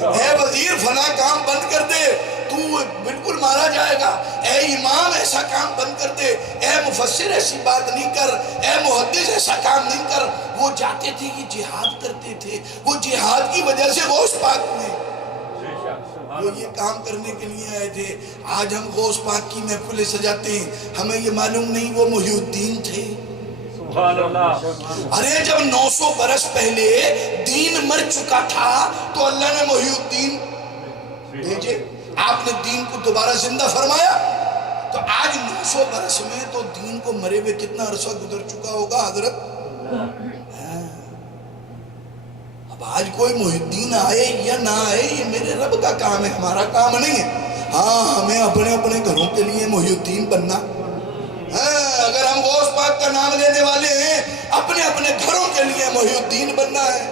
اے وزیر فلاں کام بند کر دے تو بالکل مارا جائے گا، اے امام ایسا کام بند کر دے، اے مفسر ایسی بات نہیں کر، اے محدث ایسا کام نہیں کر۔ وہ جاتے تھے، یہ جہاد کرتے تھے، وہ جہاد کی وجہ سے غوث پاک ہوئے، وہ یہ کام کرنے کے لیے آئے تھے۔ آج ہم غوث پاک کی محفلیں سجاتے ہیں، ہمیں یہ معلوم نہیں وہ محی الدین تھے۔ ارے جب 900 برس پہلے دین مر چکا تھا تو اللہ نے محی الدین بھیجے، آپ نے دین کو دوبارہ زندہ فرمایا۔ تو آج 900 برس میں تو دین کو مرے ہوئے کتنا عرصہ گزر چکا ہوگا حضرت۔ اب آج کوئی محی الدین آئے یا نہ آئے یہ میرے رب کا کام ہے، ہمارا کام نہیں ہے۔ ہاں ہمیں اپنے اپنے گھروں کے لیے محی الدین بننا، اگر ہم غوث پاک کا نام لینے والے ہیں اپنے اپنے گھروں کے لیے محی الدین بننا ہے۔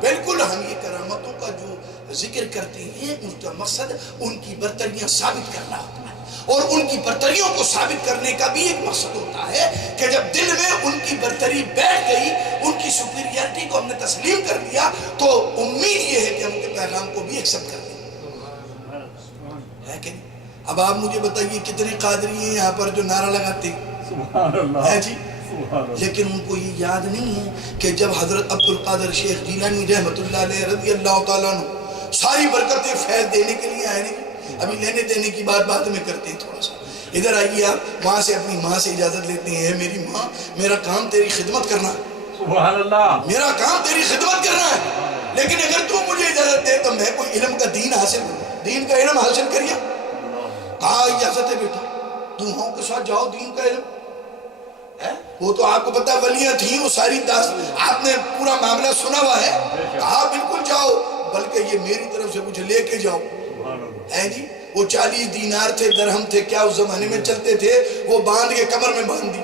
بالکل ہم یہ کرامتوں کا جو ذکر کرتے ہیں ان کا مقصد ان کی برتریاں ثابت کرنا ہوتا ہے، اور ان کی برتریوں کو ثابت کرنے کا بھی ایک مقصد ہوتا ہے کہ جب دل میں ان کی برتری بیٹھ گئی، ان کی سپیریئرٹی کو ہم نے تسلیم کر لیا تو امید یہ ہے کہ ہم ان کے پیغام کو بھی ایکسپٹ کر لیں، ہے کہ نہیں؟ اب آپ مجھے بتائیے کتنے قادری ہیں یہاں پر جو نعرہ لگاتے ہیں جی، لیکن ان کو یہ یاد نہیں ہے کہ جب حضرت عبدالقادر شیخ جیلانی رحمت اللہ علیہ رضی اللہ تعالیٰ عنہ ساری برکتیں فیض دینے کے لیے آئے نہیں، ابھی لینے دینے کی بات بعد میں کرتے ہیں تھوڑا سا۔ ادھر آئیے آپ وہاں سے اپنی ماں سے اجازت لیتے ہیں، میری ماں میرا کام تیری خدمت کرنا ہے، سبحان اللہ، میرا کام تیری خدمت کرنا ہے، لیکن اگر تو مجھے اجازت دے تو میں کوئی علم کا دین کا علم حاصل کریا۔ کہا اجازت ہے بیٹا، دوہوں کے ساتھ جاؤ، دین کا علم ہے۔ وہ تو آپ کو پتا ولیاں تھیں، وہ ساری آپ نے پورا معاملہ سنا ہوا ہے۔ کہا بالکل جاؤ، بلکہ یہ میری طرف سے مجھے لے کے جاؤ، ہے جی۔ وہ 40 دینار تھے، درہم تھے، کیا اس زمانے میں چلتے تھے، وہ باندھ کے کمر میں باندھ دی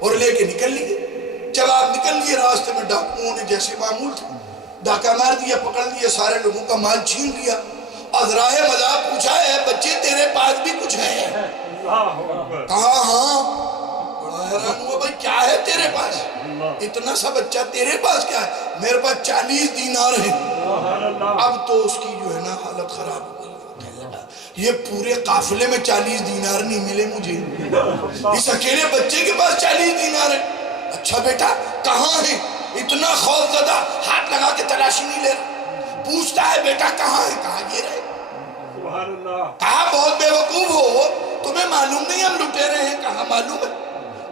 اور لے کے نکل لیے۔ جب آپ نکل لیے راستے میں ڈاکوؤں نے جیسے معمول تھا ڈاکہ مار دیا، پکڑ لیا، سارے لوگوں کا مال چھین لیا، اور راہ مذاق پوچھا ہے بچے تیرے پاس بھی کچھ ہے؟ کہا ہاں۔ بڑا حیران ہوا، بھائی کیا ہے تیرے پاس؟ اتنا سا بچہ تیرے پاس کیا ہے؟ میرے پاس 40 دینار ہیں۔ اب تو اس کی جو ہے نا حالت خراب ہو گئی، یہ پورے قافلے میں 40 دینار نہیں ملے مجھے، اس اکیلے بچے کے پاس 40 دینار ہیں۔ اچھا بیٹا کہاں ہے؟ اتنا خوف زدہ ہاتھ لگا کے تلاشی نہیں لے رہا، پوچھتا ہے بیٹا کہاں ہے؟ کہا یہ رہے۔ کہا بہت بے وقوف ہو، تمہیں معلوم نہیں ہم لٹیرے ہیں؟ کہا معلوم ہے۔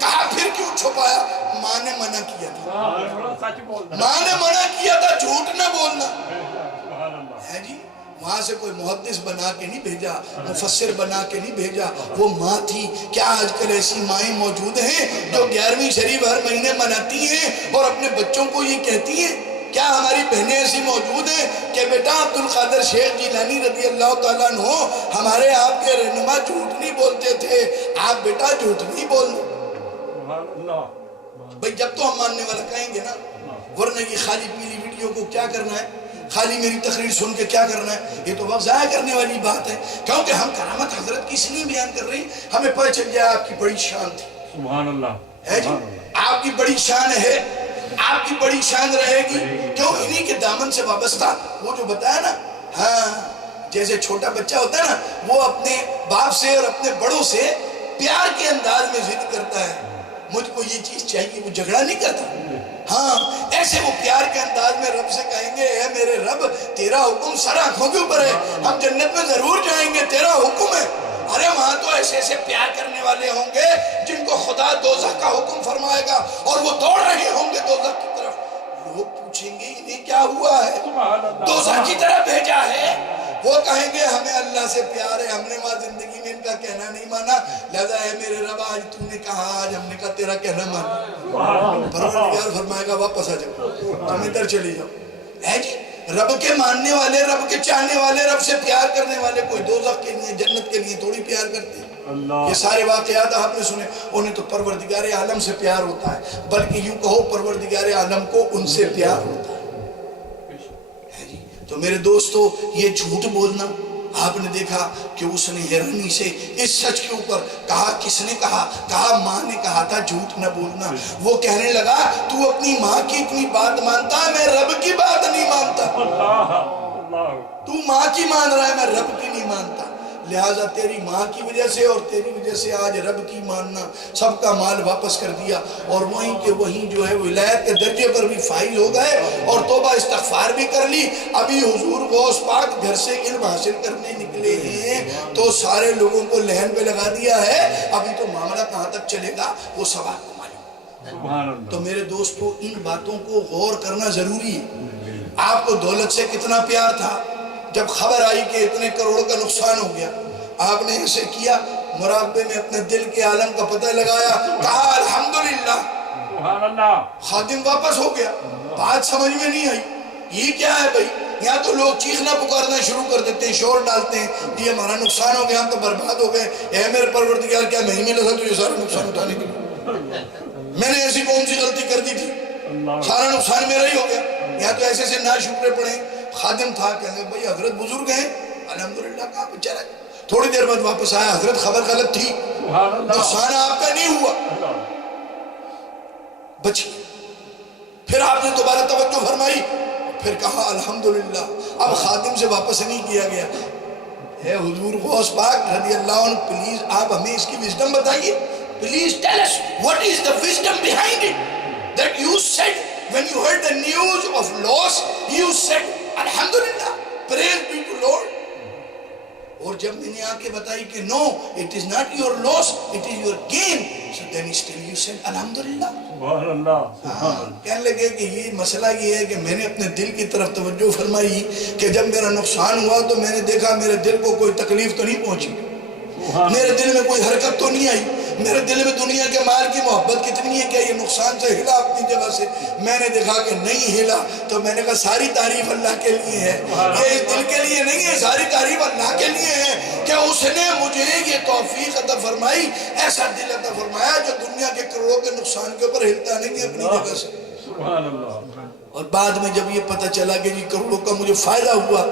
کہا پھر کیوں چھپایا؟ ماں نے منع کیا تھا، ماں نے منع کیا تھا جھوٹ نہ بولنا، ہے جی۔ وہاں سے کوئی محدث بنا کے نہیں بھیجا، مفسر بنا کے نہیں بھیجا، وہ ماں تھی۔ کیا آج کل ایسی مائیں موجود ہیں جو 11ویں شریف ہر مہینے مناتی ہیں اور اپنے بچوں کو یہ کہتی ہیں؟ کیا ہماری بہنیں ایسی موجود ہیں کہ بیٹا عبدالقادر شیخ جیلانی رضی اللہ تعالیٰ عنہ ہمارے آپ کے رہنما جھوٹ نہیں بولتے تھے، آپ بیٹا جھوٹ نہیں بولنا؟ بھئی جب تو ہم ماننے والا کہیں گے نا، ورنہ یہ خالی پیلی ویڈیو کو کیا کرنا ہے، خالی میری تقریر سن کے کیا کرنا ہے؟ یہ تو وقت ضائع کرنے والی بات ہے، کیونکہ ہم کرامت حضرت کی اس لیے بیان کر رہے ہیں ہمیں پتہ چل جائے آپ کی بڑی شان تھی، سبحان اللہ، ہے جی، آپ کی بڑی شان ہے، آپ کی بڑی شان رہے گی، کیوں؟ انہی کے دامن سے وابستہ۔ وہ جو بتایا نا، ہاں جیسے چھوٹا بچہ ہوتا ہے نا، وہ اپنے باپ سے اور اپنے بڑوں سے پیار کے انداز میں ضد کرتا ہے، مجھ کو یہ چیز چاہیے، وہ جھگڑا نہیں کرتا، ہاں ایسے وہ پیار کے انداز میں رب سے کہیں گے اے میرے رب تیرا حکم سر آنکھوں کے اوپر ہے، ہم جنت میں ضرور جائیں گے، تیرا حکم ہے۔ ارے وہاں تو ایسے ایسے پیار کرنے والے ہوں گے جن کو خدا دوزخ کا حکم فرمائے گا اور وہ دوڑ رہے ہوں گے دوزخ کی طرف، لوگ پوچھیں گے انہیں کیا ہوا ہے، دوزخ کی طرف بھیجا ہے؟ وہ کہیں گے ہمیں اللہ سے پیار ہے، ہم نے وہاں زندگی میں ان کا کہنا نہیں مانا، لہذا ہے میرے رب آج تو نے کہا، آج ہم نے کہا تیرا کہنا مانا۔ پروردگار فرمائے گا واپس آ جاؤ، تم ادھر چلی جاؤ، ہے جی۔ رب کے ماننے والے، رب کے چاہنے والے، رب سے پیار کرنے والے کوئی دوزخ کے لیے جنت کے لیے تھوڑی پیار کرتے ہیں۔ یہ سارے واقعات آپ نے سنے، انہیں تو پروردگار عالم سے پیار ہوتا ہے، بلکہ یوں کہو پروردگار عالم کو ان سے پیار ہوتا ہے۔ تو میرے دوستو یہ جھوٹ بولنا، آپ نے دیکھا کہ اس نے حیرانی سے اس سچ کے اوپر کہا، کس نے کہا؟ کہا ماں نے کہا تھا جھوٹ نہ بولنا۔ وہ کہنے لگا تو اپنی ماں کی اتنی بات مانتا ہے، میں رب کی بات نہیں مانتا۔ تو ماں کی مان رہا ہے، میں رب کی نہیں مانتا، لہٰذا تیری ماں کی وجہ سے اور تیری وجہ سے آج رب کی ماننا، سب کا مال واپس کر دیا، اور وہیں کے وہیں جو ہے ولایت کے درجے پر بھی فائز ہو گئے اور توبہ استغفار بھی کر لی۔ ابھی حضور غوث پاک گھر سے علم حاصل کرنے نکلے ہیں تو سارے لوگوں کو لہن پہ لگا دیا ہے، ابھی تو معاملہ کہاں تک چلے گا وہ سب آپ کو معلوم۔ تو میرے دوستو ان باتوں کو غور کرنا ضروری ہے۔ آپ کو دولت سے کتنا پیار تھا، جب خبر آئی کہ اتنے کروڑ کا نقصان ہو گیا، آپ نے ایسے کیا، مراقبے میں اپنے دل کے عالم کا پتہ لگایا، کہا الحمدللہ، خادم واپس ہو گیا۔ بات سمجھ میں نہیں آئی، یہ کیا ہے بھائی؟ یہاں تو لوگ چیخنا پکارنا شروع کر دیتے ہیں، شور ڈالتے ہیں، یہ ہمارا نقصان ہو گیا، ہم تو برباد ہو گئے، اے میرے پروردگار کیا میں ہی میں لگا تجھے سارا نقصان اٹھانے کے لیے؟ میں نے ایسی کون سی غلطی کر دی تھی، سارا نقصان میرا ہی ہو گیا؟ یہاں تو ایسے سے ناشکرے پڑے۔ خادم تھا، کہنے بھائی حضرت بزرگ ہیں، الحمدللہ کہا چلا گیا۔ تھوڑی دیر بعد واپس آیا، حضرت خبر غلط تھی، نقصان آپ کا نہیں ہوا، بچ گیا۔ پھر آپ نے دوبارہ توجہ فرمائی، پھر کہا الحمدللہ۔ اب خادم سے واپس نہیں کیا گیا۔ اے حضور غوث پاک رضی اللہ عنہ، پلیز آپ ہمیں اس کی وزڈم بتائیے، please tell us what is the wisdom behind it that you said when you heard the news of loss you said alhamdulillah, praise be to Lord. اور جب میں نے آ کے بتائی کہ no, it is not your loss, it is your gain, so then still you said alhamdulillah. کہنے لگے کہ یہ مسئلہ یہ ہے کہ میں نے اپنے دل کی طرف توجہ فرمائی کہ جب میرا نقصان ہوا تو میں نے دیکھا میرے دل کو کوئی تکلیف تو نہیں پہنچی، میرے دل میں کوئی حرکت تو نہیں آئی، میرے دل میں دنیا کے مال کی محبت کتنی ہے کہ یہ نقصان سے ہلا اپنی جگہ سے؟ میں نے دیکھا کہ نہیں ہلا، تو میں نے کہا ساری تعریف اللہ کے لیے ہے، یہ اس دل کے لیے نہیں ہے، ساری تعریف اللہ کے لیے ہے کہ اس نے مجھے یہ توفیق عطا فرمائی، ایسا دل عطا فرمایا جو دنیا کے کروڑوں کے نقصان کے اوپر ہلتا نہیں ہے اپنی جگہ سے۔ اور بعد میں جب یہ پتہ چلا کہ یہ کروڑوں کا مجھے فائدہ ہوا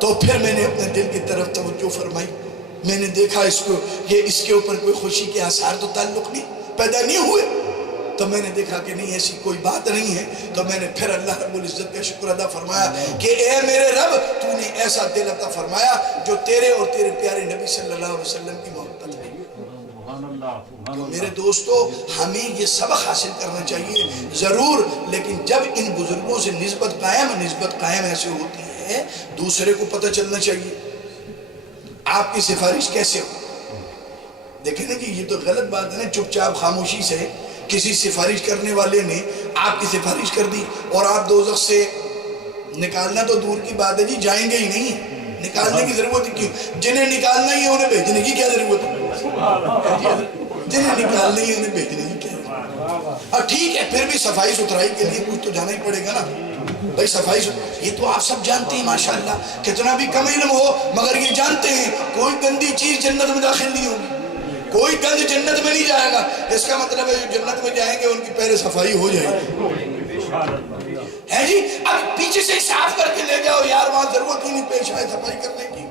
تو پھر میں نے اپنے دل کی طرف توجہ فرمائی، میں نے دیکھا اس کے اوپر کوئی خوشی کے آثار تو تعلق نہیں پیدا نہیں ہوئے، تو میں نے دیکھا کہ نہیں ایسی کوئی بات نہیں ہے، تو میں نے پھر اللہ رب العزت کا شکر ادا فرمایا کہ اے میرے رب تو نے ایسا دل عطا فرمایا جو تیرے اور تیرے پیارے نبی صلی اللہ علیہ وسلم کی محبت ہے۔ تو میرے دوستو ہمیں یہ سبق حاصل کرنا چاہیے ضرور، لیکن جب ان بزرگوں سے نسبت قائم ایسے ہوتی ہے دوسرے کو پتہ چلنا چاہیے آپ کی سفارش کیسے ہو۔ دیکھیں نا جی یہ تو غلط بات ہے نا، چپ چاپ خاموشی سے کسی سفارش کرنے والے نے آپ کی سفارش کر دی اور آپ دوزخ سے نکالنا تو دور کی بات ہے جی، جائیں گے ہی نہیں، نکالنے کی ضرورت کیوں؟ جنہیں نکالنا ہی ہے انہیں بھیجنے کی کیا ضرورت ہے؟ جنہیں نکالنا ہی ہے انہیں بھیجنے کی کیا ضرورت ہے؟ ٹھیک ہے، پھر بھی صفائی ستھرائی کے لیے کچھ تو جانا ہی پڑے گا نا بھائی، صفائی یہ تو آپ سب جانتے ہیں ماشاءاللہ، کتنا بھی کم علم ہو مگر یہ جانتے ہیں کوئی گندی چیز جنت میں داخل نہیں ہوگی، کوئی گند جنت میں نہیں جائے گا، اس کا مطلب ہے جو جنت میں جائیں گے ان کی پہلے صفائی ہو جائے گی، ہے جی۔ اب پیچھے سے صاف کر کے لے جاؤ یار، وہاں ضرورت ہی نہیں پیش آئے صفائی کرنے کی،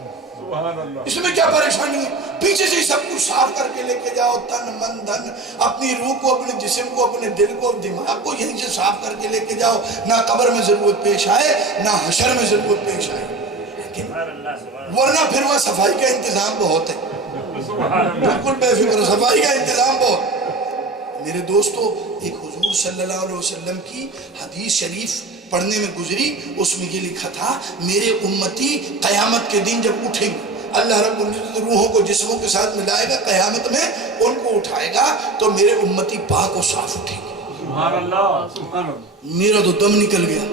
اس میں کیا پریشانی ہے؟ پیچھے سے سب کچھ صاف کر کے لے کے جاؤ، تن من دھن، اپنی روح کو، اپنے جسم کو، اپنے دل کو، دماغ کو یہیں سے صاف کر کے لے کے جاؤ، نہ قبر میں ضرورت پیش آئے نہ حشر میں ضرورت پیش آئے، ورنہ پھر وہاں صفائی کا انتظام بہت ہے، بالکل بے فکر، صفائی کا انتظام بہت۔ میرے دوستو ایک حضور صلی اللہ علیہ وسلم کی حدیث شریف پڑھنے میں گزری، اس میں یہ لکھا تھا میرے امتی قیامت کے دن جب اٹھیں گے، اللہ رب العزت روحوں کو جسموں کے ساتھ ملائے گا، قیامت میں ان کو اٹھائے گا تو میرے امتی پاک و صاف اٹھیں گے۔ میرا تو دم نکل گیا،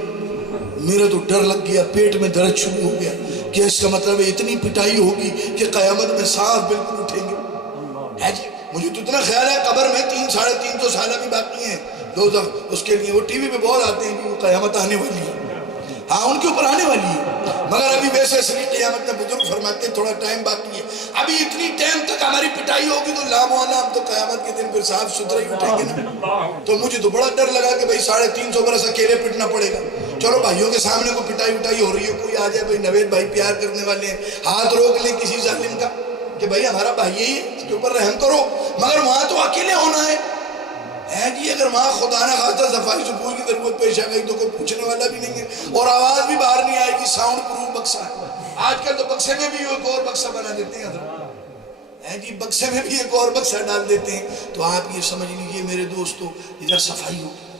میرا تو ڈر لگ گیا، پیٹ میں درد شروع ہو گیا کہ اس کا مطلب ہے اتنی پٹائی ہوگی کہ قیامت میں صاف بالکل اٹھیں گے، ہے جی۔ مجھے تو اتنا خیال ہے قبر میں 300-350 سالہ بھی باقی ہیں دوزخ، اس کے لیے وہ ٹی وی پہ بہت آتے ہیں کہ وہ قیامت آنے والی ہے، ہاں ان کے اوپر آنے والی ہے، مگر ابھی ویسے صحیح قیامت میں بزرگ فرماتے ہیں تھوڑا ٹائم باقی ہے، ابھی اتنی ٹائم تک ہماری پٹائی ہوگی تو لام والا ہم تو قیامت کے دن پھر صاف ستھرے ہی اٹھیں گے نا۔ تو مجھے تو بڑا ڈر لگا کہ بھائی 350 برس اکیلے پٹنا پڑے گا، چلو بھائیوں کے سامنے کو پٹائی وٹائی ہو رہی ہے، کوئی آ جائے بھائی نوید بھائی پیار کرنے والے ہیں، ہاتھ روک لیں کسی ظالم کا کہ بھائی ہمارا بھائی یہی ہے اس کے اوپر رحم کرو، مگر وہاں تو اکیلے ہونا ہے ہے جی اگر وہاں خدا نہ خواستہ صفائی ستھرائی کی ضرورت پیش آ گئی تو کوئی پوچھنے والا بھی نہیں ہے، اور آواز بھی باہر نہیں آئے گی، ساؤنڈ پروف بکسا ہے۔ آج کل تو بکسے میں بھی ایک اور بکسا بنا دیتے ہیں حضرت، ہے جی بکسے میں بھی ایک اور بکسا ڈال دیتے ہیں۔ تو آپ یہ سمجھ لیجیے میرے دوستو ادھر صفائی ہوگی۔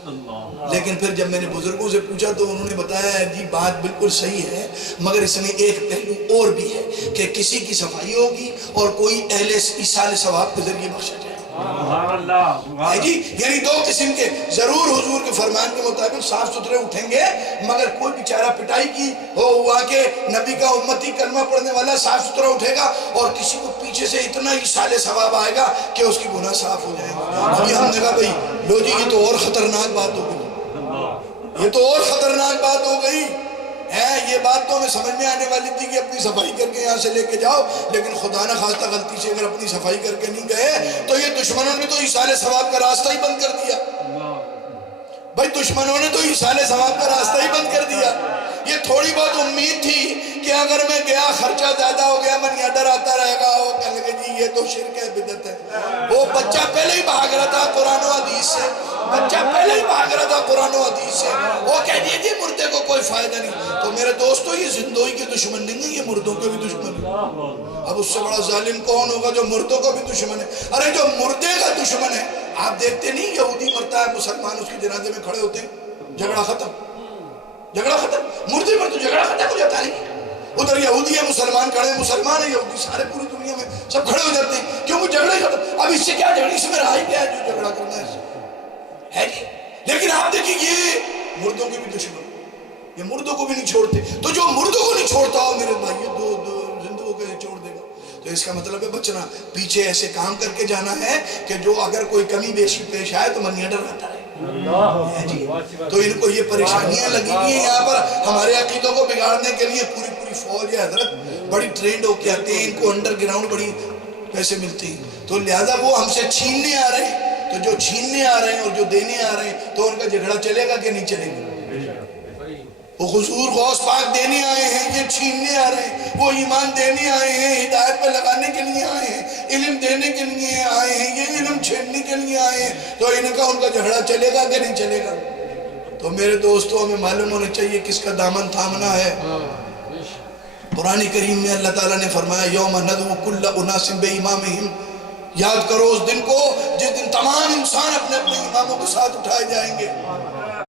لیکن پھر جب میں نے بزرگوں سے پوچھا تو انہوں نے بتایا جی بات بالکل صحیح ہے، مگر اس میں ایک پہلو اور بھی ہے کہ کسی کی صفائی ہوگی اور کوئی اہل ایصال ثواب کے ذریعے بخشا جائے ہے جی، یعنی دو قسم کے، ضرور حضور کے فرمان کے مطابق صاف ستھرے اٹھیں گے، مگر کوئی بیچارہ پٹائی کی ہوا کہ نبی کا امتی کلمہ پڑھنے والا صاف ستھرا اٹھے گا، اور کسی کو پیچھے سے اتنا ایصال ثواب آئے گا کہ اس کی گناہ صاف ہو جائے گا۔ ابھی ہم نے کہا بھئی لو جی یہ تو اور خطرناک بات ہو گئی، یہ تو اور خطرناک بات ہو گئی ہے۔ یہ بات تو ہمیں سمجھ میں آنے والی تھی کہ اپنی صفائی کر کے یہاں سے لے کے جاؤ، لیکن خدا نہ خواستہ غلطی سے اگر اپنی صفائی کر کے نہیں گئے تو یہ دشمنوں نے تو ایصال ثواب کا راستہ ہی بند کر دیا۔ بھائی دشمنوں نے تو ایصال ثواب کا راستہ ہی بند کر دیا۔ یہ تھوڑی بہت امید تھی کہ اگر میں گیا خرچہ زیادہ ہو گیا منی آرڈر آتا رہے گا، وہ کہنے لگے جی یہ تو شرک ہے، بدعت ہے۔ وہ بچہ پہلے ہی بھاگ رہا تھا قرآن و حدیث سے، بچہ پہلے ہی بھاگ رہا تھا قرآن و حدیث سے، وہ کہہ دیے جی مردے کو کوئی فائدہ نہیں۔ تو میرے دوستو یہ زندوی کے دشمن نہیں ہیں، یہ مردوں کے بھی دشمن ہیں۔ اب اس سے بڑا ظالم کون ہوگا جو مردوں کا بھی دشمن ہے؟ ارے جو مردے کا دشمن ہے، آپ دیکھتے نہیں یہودی مرتا ہے مسلمان اس کے جنازے میں کھڑے ہوتے ہیں، جھگڑا ختم، جھگڑا ختم، مردے پر تو جھگڑا ختم ہو جاتا نہیں۔ ادھر یہودی ہے مسلمان کھڑے ہیں، مسلمان ہے یہودی، سارے پوری دنیا میں سب کھڑے ہو جاتے ہیں، کیونکہ جھگڑا ہی ختم۔ اب اس سے کیا جھگڑی، اس میں رہا ہی کیا ہے جو جھگڑا کرنا ہے ہے جی۔ لیکن آپ دیکھیں یہ مردوں کے بھی دشمن، یہ مردوں کو بھی نہیں چھوڑتے۔ تو جو مردوں کو نہیں چھوڑتا ہو میرے بھائی دو زندوں کو چھوڑ دے گا، تو اس کا مطلب ہے بچنا، پیچھے ایسے کام کر کے جانا ہے کہ جو اگر کوئی کمی بیشی پیش آئے تو منی آرڈر آتا ہے جی۔ تو ان کو یہ پریشانیاں لگی ہوئی ہیں یہاں پر ہمارے عقیدوں کو بگاڑنے کے لیے، پوری پوری فوج ہے حضرت، بڑی ٹرینڈ ہو کے آتے ہیں، ان کو انڈر گراؤنڈ بڑی پیسے ملتے ہیں، تو لہذا وہ ہم سے چھیننے آ رہے ہیں۔ تو جو چھیننے آ رہے ہیں اور جو دینے آ رہے ہیں تو ان کا جھگڑا چلے گا کہ نہیں چلے گا؟ وہ حضور غوث پاک دینے آئے ہیں، یہ چھیننے آ رہے ہیں۔ وہ ایمان دینے آئے ہیں، ہدایت پہ لگانے کے لیے آئے ہیں، علم دینے کے لیے آئے ہیں، یہ علم چھیننے کے لیے آئے ہیں، تو ان کا جھگڑا چلے گا کہ نہیں چلے گا؟ تو میرے دوستو ہمیں معلوم ہونا چاہیے کس کا دامن تھامنا ہے۔ قرآن کریم میں اللہ تعالیٰ نے فرمایا یوم ندعو کل اناس بامامہم، یاد کرو اس دن کو جس دن تمام انسان اپنے اپنے اماموں کے ساتھ اٹھائے جائیں گے۔